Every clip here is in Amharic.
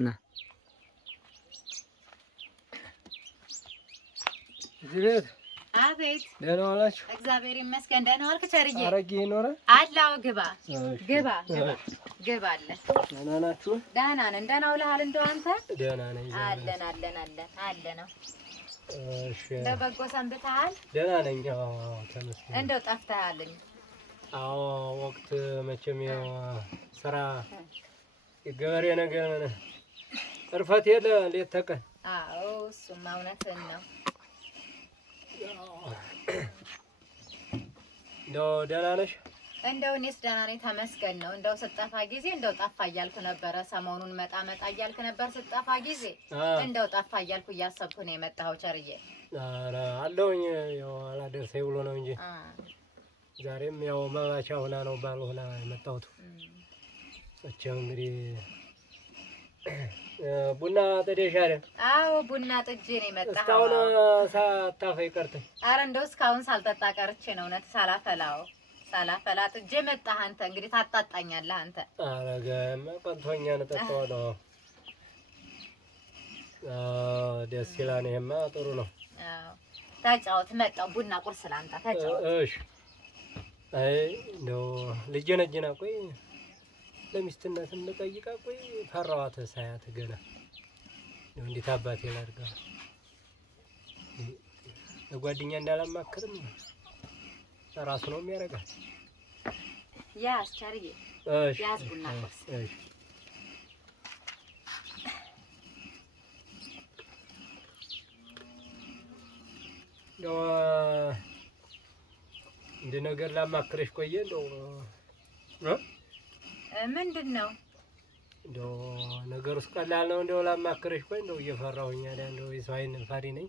ና ዝቤት አቤት። ደህና ዋላችሁ? እግዚአብሔር ይመስገን። ደህና ዋልክ ቸርዬ? አረጌ ይኖረ አላው ግባ ግባ ግባ አለ። ደህና ናችሁ? ደህና ነን። ደህና ውለሃል? እንደው አንተ? ደህና ነኝ። አለን ነው። እሺ። በበጎ ሰንብተሃል? ደህና ነኝ። አዎ ተመስገን። እንደው ጠፍተሃልኝ። አዎ ወቅት መቼም ያው ስራ ገበሬ ነገር እርፈት የለ ሌት ተቀን። አዎ እሱማ እውነትህን ነው። እንደው ደህና ነሽ? እንደው እኔስ ደህና ነኝ ተመስገን ነው። እንደው ስጠፋ ጊዜ እንደው ጠፋ እያልኩ ነበረ። ሰሞኑን መጣ እያልክ ነበር ስጠፋ ጊዜ። እንደው ጠፋ እያልኩ እያሰብኩ ነው የመጣኸው ቸርዬ። ኧረ አለሁኝ። ያው አላደርሰኝ ብሎ ነው እንጂ ዛሬም ያው መባቻ ሆና ነው ባልሆና የመጣሁት። እቺው እንግዲህ ቡና ጥደሽ አይደል? አዎ ቡና ጥጄ ነው የመጣኸው። እስካሁን ሳታፈይ ቀርተሽ? ኧረ እንደው እስካሁን ሳልጠጣ ቀርቼ ነው እውነት ሳላፈላ ጥጄ መጣህ አንተ። እንግዲህ ታጣጣኛለህ አንተ። ኧረ ገማ ቀንቶኛ ነው ጠጣዋለሁ። ደስ ይላል። ይሄማ ጥሩ ነው። አዎ ተጫወት። መጣሁ ቡና ቁርስ ላምጣ። ተጫወት። እሺ። አይ እንደው ልጄ ነጅና ቆይ ለሚስትነት እንጠይቃ ቆይ ፈራዋት ሳያት ገና ነው። እንዴት አባቴ ላድርጋ ለጓደኛ እንዳላማክርም ራሱ ነው የሚያረጋት። ያዝ ቸርዬ፣ እሺ ያዝ ቡና ቁርስ። እሺ ነው እንደ ነገር ላማክረሽ ቆየ እንደው ምንድን ነው እንደው ነገሩስ ቀላል ነው። እንደው ላማክረሽ ቆይ እንደው እየፈራሁኝ አይደል? እንደው የሰው አይን ፈሪ ነኝ።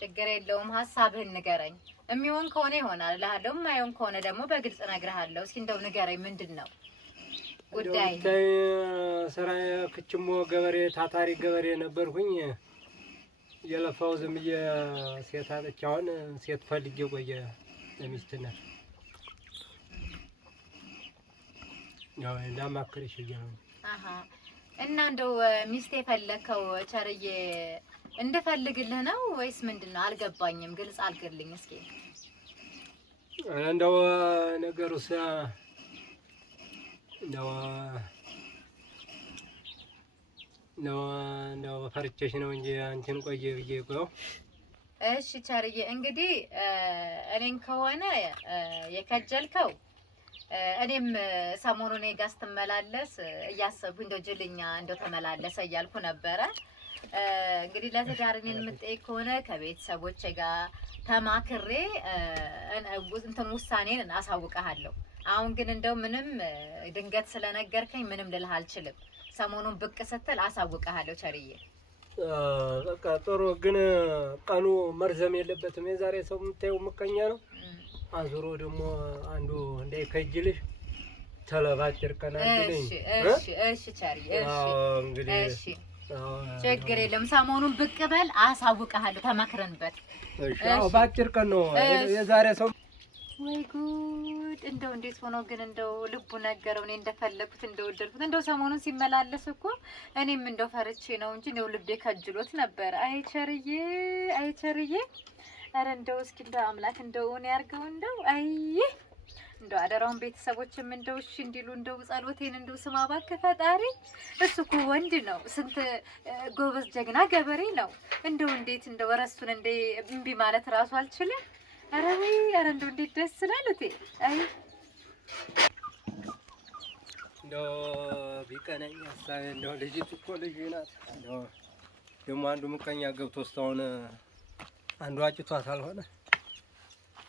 ችግር የለውም። ሀሳብህን ንገረኝ። የሚሆን ከሆነ ይሆናል እልሃለሁ፣ የማይሆን ከሆነ ደግሞ በግልጽ እነግርሃለሁ። እስኪ እንደው ንገረኝ፣ ምንድን ነው ጉዳይ? ስራ ክችሞ ገበሬ ታታሪ ገበሬ ነበርኩኝ። የለፋው ዝም ብዬ ሴት አለች። አሁን ሴት ፈልጌ ቆየ ለሚስትነት። ያው እንዳማክርሽ ይገርም። አሃ እና እንደው ሚስት የፈለከው ቸርዬ እንድፈልግልህ ነው ወይስ ምንድነው? አልገባኝም። ግልጽ አልገልኝ እስኪ። እንደው ነገሩስ እንደው ፈርቼሽ ነው እንጂ አንቺን ቆየ ብዬ ቆየው። እሺ ቸርዬ፣ እንግዲህ እኔን ከሆነ የከጀልከው እኔም ሰሞኑን እኔ ጋር ስትመላለስ እያሰብኩ እንደው ጅልኛ እንደው ተመላለሰ እያልኩ ነበረ። እንግዲህ ለትዳር እኔን የምትጠይቅ ከሆነ ከቤተሰቦቼ ጋር ተማክሬ እንትን ውሳኔን አሳውቅሃለሁ። አሁን ግን እንደው ምንም ድንገት ስለነገርከኝ ምንም ልልህ አልችልም። ሰሞኑን ብቅ ስትል አሳውቅሃለሁ ቸርዬ። በቃ ጥሩ። ግን ቀኑ መርዘም የለበትም። የዛሬ ሰው የምታየው ምቀኛ ነው። አዙሮ ደግሞ አንዱ እንዳይከጅልሽ ተለባጭር ቀን አድርግልኝ። እሺ ቸርዬ፣ እንግዲህ እሺ ችግር የለም። ሰሞኑን ብቅ በል አሳውቅሃለሁ ተመክረንበት። እሺ ባጭር ቀን ነው የዛሬ ሰው። ወይ ጉድ! እንደው እንዴት ሆኖ ግን እንደው ልቡ ነገረው። እኔ እንደፈለኩት እንደወደድኩት እንደው ሰሞኑን ሲመላለስ እኮ እኔም እንደው ፈርቼ ነው እንጂ እንደው ልቤ ከጅሎት ነበር። አይ ቸርዬ፣ ኧረ እንደው እስኪ እንደው አምላክ እንደው እኔ ያርገው እንደው እንደው አደራውን ቤተሰቦችም እንደው እሺ እንዲሉ እንደው ጸሎቴን እንደው ስማ እባክህ ፈጣሪ። እሱ እኮ ወንድ ነው፣ ስንት ጎበዝ ጀግና ገበሬ ነው። እንደው እንዴት እንደው ረሱን እንደ እምቢ ማለት ራሱ አልችልም። ኧረ እንደው እንዴት ደስ ይላል እቴ። አይ እንደው ቢቀነኝ ሀሳቤ እንደው ልጅቱ እኮ ልጅ ናት። እንደው ደግሞ አንዱ ምቀኛ ገብቶ እስካሁን አንዱ አጭቷት አልሆነ።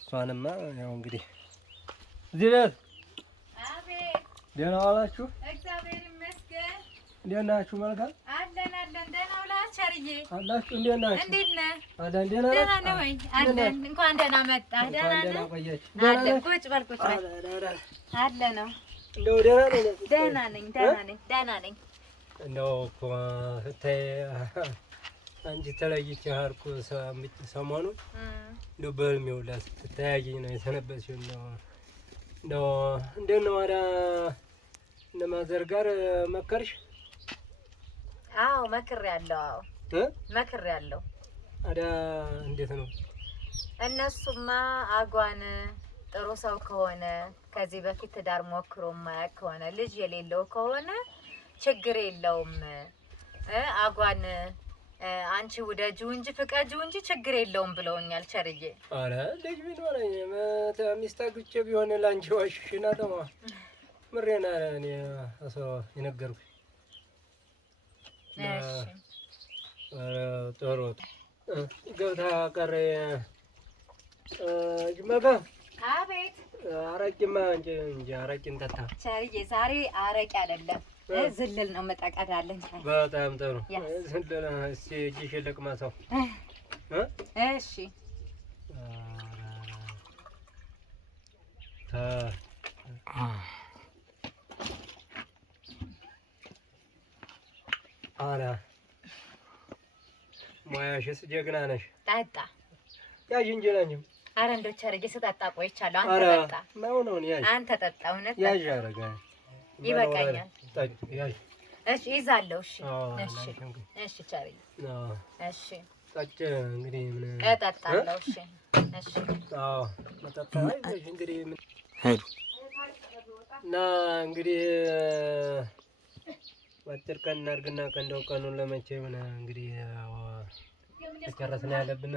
እሷንማ ያው እንግዲህ እዚህ ቤት። አቤት። ደህና ዋላችሁ? እግዚአብሔር ይመስገን። እንዴት ናችሁ? መልካም አለን። ደህና ውለሃል ቸርዬ? አላችሁ? እንዴት ናችሁ? እንዴት ነህ? አለን። ደህና ነህ ወይ? አለን። እንኳን ደህና መጣህ። ደህና ነህ? አለን። ቁጭ በል አለ ነው። እንደው ደህና ነኝ። እንደው እኮ ስታይ አንቺ ተለይቼ ሀርኩ ሰሞኑን እንደው በህልሜ ሁላ ስትተያየኝ ነው የሰነበትሽው። እንደው እንዴት ነው ወደ ማዘር ጋር መከርሽ? አዎ መክሬያለሁ። አዎ መክሬያለሁ። አዳ እንዴት ነው? እነሱማ አጓን ጥሩ ሰው ከሆነ ከዚህ በፊት ትዳር ሞክሮ የማያውቅ ከሆነ ልጅ የሌለው ከሆነ ችግር የለውም። አጓን አንቺ ውደጂው እንጂ ፍቀጂው እንጂ ችግር የለውም ብለውኛል ቸርዬ። አረ ልጅ ቢኖረኝ ሚስት አግብቼ ቢሆን ላንቺ ዋሽሽና ተማ ምሬና እኔ ሰው የነገርኩሽ። እሺ ጥሩ ገብታ ቀረ ጅመጋ። አቤት። አረቂማ እንጂ አረቂን ጠጣ ቸርዬ። ዛሬ አረቂ አይደለም ዝልል ነው መጠቀዳለን። በጣም ጥሩ ዝልል። እስኪ እጅሽ ለቅማሳው። እሺ አረ ሙያሽስ ጀግና ነሽ። ጠጣ ያዥ እንጂ ነኝም። አረ እንደው ቸርዬ ስጠጣ ቆይቻለሁ። አንተ ጠጣ። ነው ያዥ። አንተ ጠጣ። እውነት ያዥ። አረጋ ይበቃኛል። ያዥ። እሺ ይዛለሁ። እሺ እሺ ቸርዬ። እሺ ጠጭ እንግዲህ ምን እጠጣለሁ። እሺ እሺ። አዎ መጠጣሽ እንግዲህ ምን ሄዱ እና እንግዲህ አጭር ቀን እናድርግና እንደው ቀኑን ለመቼ ምን እንግዲህ ተጨረስን ያለብን።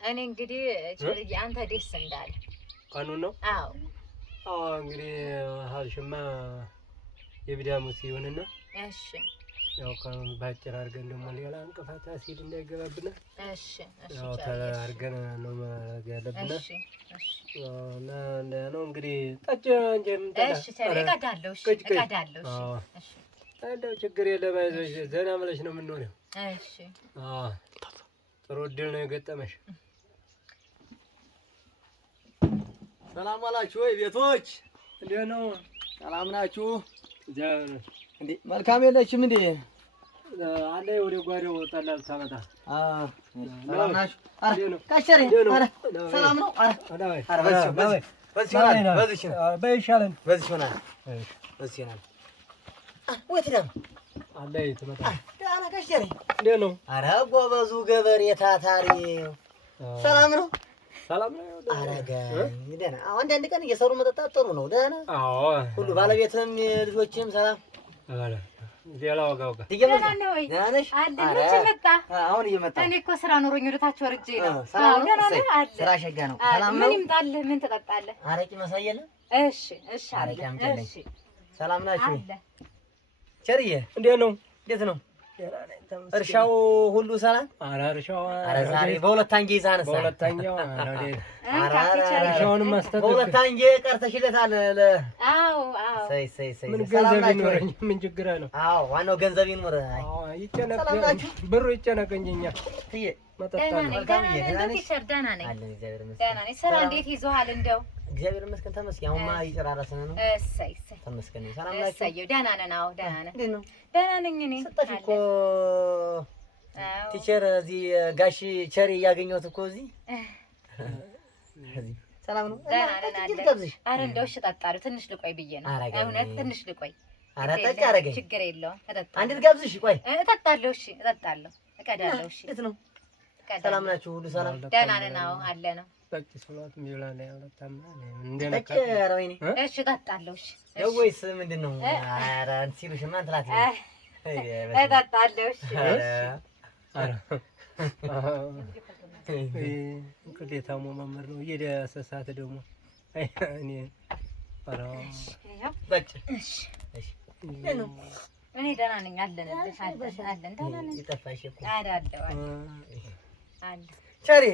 እኔ እንግዲህ ቸርዬ አንተ ደስ እንዳለ ቀኑን ነው። አዎ እንግዲህ ሀልሽማ የቢዳሙስ ይሁንና እሺ ያው ቀኑን ባጭር አድርገን ደግሞ ሌላ እንቅፋት አሲድ እንዳይገባብን እሺ ያው አድርገን ነው ማድረግ ያለብን። እሺ እና ነው እንግዲህ ጠጭ እንጀም እሺ ቸርዬ እቀዳለሁ። እሺ እቀዳለሁ። እሺ እንደው ችግር የለም አይዞሽ፣ ዘና ብለሽ ነው የምንሆነው። እሺ ጥሩ እድል ነው የገጠመሽ። ሰላም አላችሁ ወይ ቤቶች? እንዴት ነው? ሰላም ናችሁ? እንዴ መልካም የለችም እንዴ? አለ ወደ ጓዳው ጠላ ልታመጣ። ሰላም ናችሁ? ካሸሬ ሰላም ነው? ወት ደም አለ ትመጣ። ዳና ካሸሬ እንዴት ነው? ኧረ ጎበዙ ገበሬ ታታሪ ሰላም ነው? ሰላም ነው። አረጋ ደህና። አንዳንድ ቀን እየሰሩ መጠጣት ጥሩ ነው። ደህና ሁሉ ባለቤትም ልጆችም ሰላም አለ። ሌላው ጋው ደህና ነው ወይ? ደህና ነሽ? አለ መቼ መጣ? አሁን እየመጣ እኔ እኮ ስራ ኖሮኝ ወደ ታች ወርጄ ነው። ሰላም ነው? ደህና ነህ? አለ ስራ ሸጋ ነው። ሰላም ነው? ምን ይምጣልህ? ምን ትጠጣለህ? አረቂ መሳየለ። እሺ እሺ አለ። እሺ ሰላም ናችሁ? አለ ቸርዬ እንዴት ነው? እንዴት ነው? እርሻው ሁሉ ሰላም? ኧረ እርሻው ዛሬ በሁለታንጌ ይዛነሳ። በሁለታኛው እርሻውን መስጠት በሁለታንጌ ቀርተሽለታል። አዎ ሰይ ምን ገንዘብ ይኖረኝ ምን ችግር አለው? ዋናው ገንዘብ ይኖር። ይጨነቅ ብሩ ይጨነቅ እንጂ እኛ ትዬ መጠጣ ነው። ደህና ነኝ። ስራ እንዴት ይዞሃል? እንደው እግዚአብሔር ይመስገን ተመስገን። አሁንማ እየጨራረስን ነው። እሰይ ተመስገን። ሰላም ናችሁ? እሰየው ደህና ነን። አዎ ደህና ነን። እንዴት ነው? ደህና ነኝ እኔ። ስጠሽ እኮ ቲቸር እዚህ ጋሽ ቸሪ እያገኘሁት እኮ እዚህ ሰላም ነው? ደህና ነን አለ። ኧረ እንደው እሺ እጠጣለሁ። ትንሽ ልቆይ ብዬ ነው። እውነት ትንሽ ልቆይ። ኧረ ጠጪ አደረገኝ። ችግር የለውም እጠጣለሁ። አንዲት ጋብዝሽ። ቆይ እጠጣለሁ። እሺ እጠጣለሁ። እቀዳለሁ። እሺ እንዴት ነው? ሰላም ናችሁ? ሁሉ ሰላም? ደህና ነን። አዎ አለ ነው። ጠጪ ስሏት ሚላ ላይ አለታማ ጠጪ። ኧረ ወይኔ እሺ እጠጣለሁ። እሺ ነው ወይስ ምንድን ነው? ኧረ ሲሉሽማ እንትን አትይም። እጠጣለሁ። እሺ ቅሌታሞ መምህር ነው እየዳሰሳት ደግሞ እኔ ጠጪ። እኔ ደህና ነኝ። አለንልሽ አለን። ደህና ነኝ። ይጠፋሽ እኮ አለ ቸሪ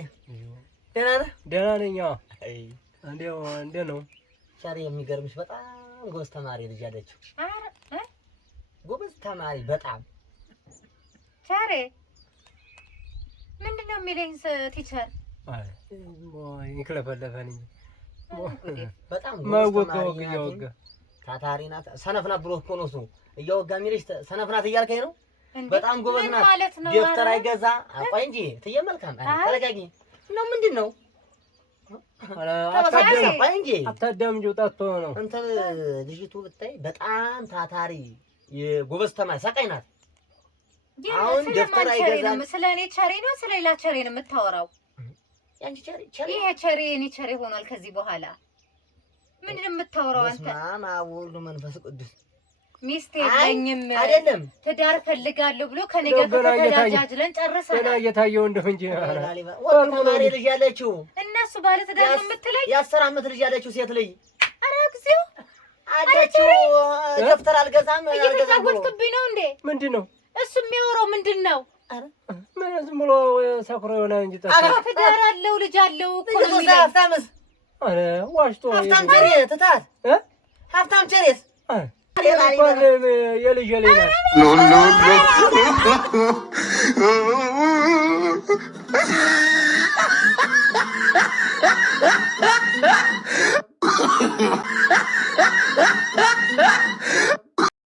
ደህና ነህ? ደህና ነኝ። እንዴት ነው ቸሪ? የሚገርምሽ በጣም ጎበዝ ተማሪ ልጅ አለችው። ጎበዝ ተማሪ በጣም ቸሪ። ምንድን ነው የሚለኝ ቲቸር? ይክለፈለፈኝ በጣም ጎበዝ ተማሪ ታታሪ ናት። ሰነፍ ናት ብሎ እኮ ነው እሱ እያወጋ የሚልሽ። ሰነፍ ናት እያልከኝ ነው? በጣም ጎበዝ ናት። ደብተር አይገዛ። ቆይ እንጂ ትዬ መልካም ተረጋጊ። ነው ምንድን ነው አታዳምጪው ጠጥቶ ነው። እንትን ልጅቱ ብታይ በጣም ታታሪ የጎበዝ ተማሪ ሰቃይ ናት። አሁን ደፍተር አይገዛም። ስለ እኔ ቸሬ ነው ስለ ሌላ ቸሬ ነው የምታወራው? ያንቺ ቸሬ ይሄ ቸሬ እኔ ቸሬ ሆኗል። ከዚህ በኋላ ምንድን ነው የምታወራው አንተ? በስመ አብ ወወልድ ወመንፈስ ቅዱስ። ሚስት የለኝም አይደለም ትዳር ፈልጋለሁ ብሎ ከኔ ጋር ተጃጃጅለን ጨርሰናል። ገና እየታየው እንደው እንጂ ተማሪ ልጅ ያለችው እነሱ ባለ ትዳር ነው የምትለኝ? የ10 ዓመት ልጅ ያለችው ሴት ልጅ ኧረ እግዚኦ አለችው። ደፍተር አልገዛም እየተጫወትክብኝ ነው እንዴ? ምንድን ነው እሱ የሚያወራው? ምንድን ነው? ምን ዝም ብሎ ሰክሮ የሆነ እንጂ ትዳር አለው ልጅ አለው እኮ ነው የሚለው። ሀብታምስ ኧረ ዋሽቶ ሀብታም ቸሬ ትታት ሀብታም ቸሬስ የልጅ ሌላ No.